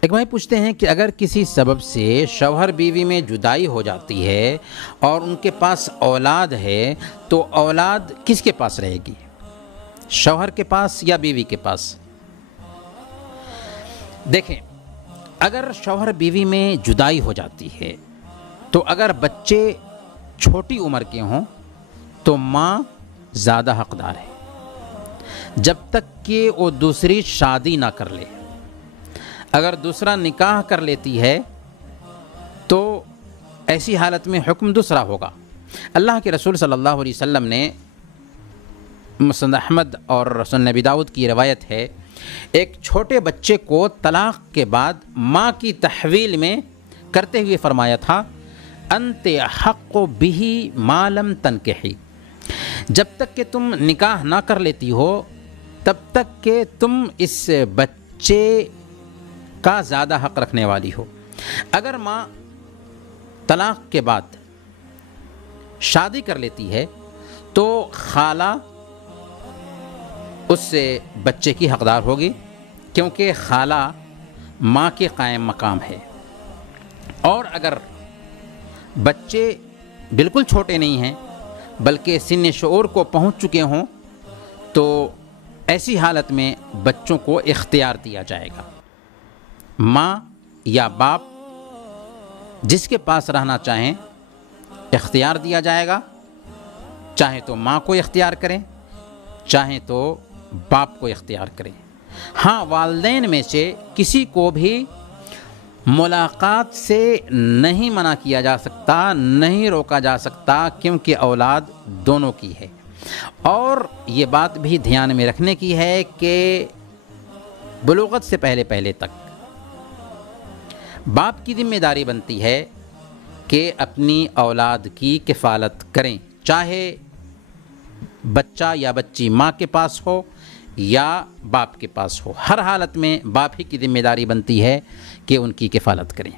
ایک بھائی پوچھتے ہیں کہ اگر کسی سبب سے شوہر بیوی میں جدائی ہو جاتی ہے اور ان کے پاس اولاد ہے تو اولاد کس کے پاس رہے گی، شوہر کے پاس یا بیوی کے پاس؟ دیکھیں، اگر شوہر بیوی میں جدائی ہو جاتی ہے تو اگر بچے چھوٹی عمر کے ہوں تو ماں زیادہ حقدار ہے، جب تک کہ وہ دوسری شادی نہ کر لے۔ اگر دوسرا نکاح کر لیتی ہے تو ایسی حالت میں حکم دوسرا ہوگا۔ اللہ کے رسول صلی اللہ علیہ وسلم نے، مسند احمد اور سنن ابی داؤد کی روایت ہے، ایک چھوٹے بچے کو طلاق کے بعد ماں کی تحویل میں کرتے ہوئے فرمایا تھا، انت حق بہ ما لم تنکحی، جب تک کہ تم نکاح نہ کر لیتی ہو تب تک کہ تم اس بچے کا زیادہ حق رکھنے والی ہو۔ اگر ماں طلاق کے بعد شادی کر لیتی ہے تو خالہ اس سے بچے کی حقدار ہوگی، کیونکہ خالہ ماں کے قائم مقام ہے۔ اور اگر بچے بالکل چھوٹے نہیں ہیں بلکہ سن شعور کو پہنچ چکے ہوں تو ایسی حالت میں بچوں کو اختیار دیا جائے گا، ماں یا باپ جس کے پاس رہنا چاہیں اختیار دیا جائے گا، چاہے تو ماں کو اختیار کریں چاہے تو باپ کو اختیار کریں۔ ہاں، والدین میں سے کسی کو بھی ملاقات سے نہیں منع کیا جا سکتا، نہیں روکا جا سکتا، کیونکہ اولاد دونوں کی ہے۔ اور یہ بات بھی دھیان میں رکھنے کی ہے کہ بلوغت سے پہلے تک باپ کی ذمہ داری بنتی ہے کہ اپنی اولاد کی کفالت کریں، چاہے بچہ یا بچی ماں کے پاس ہو یا باپ کے پاس ہو، ہر حالت میں باپ ہی کی ذمہ داری بنتی ہے کہ ان کی کفالت کریں۔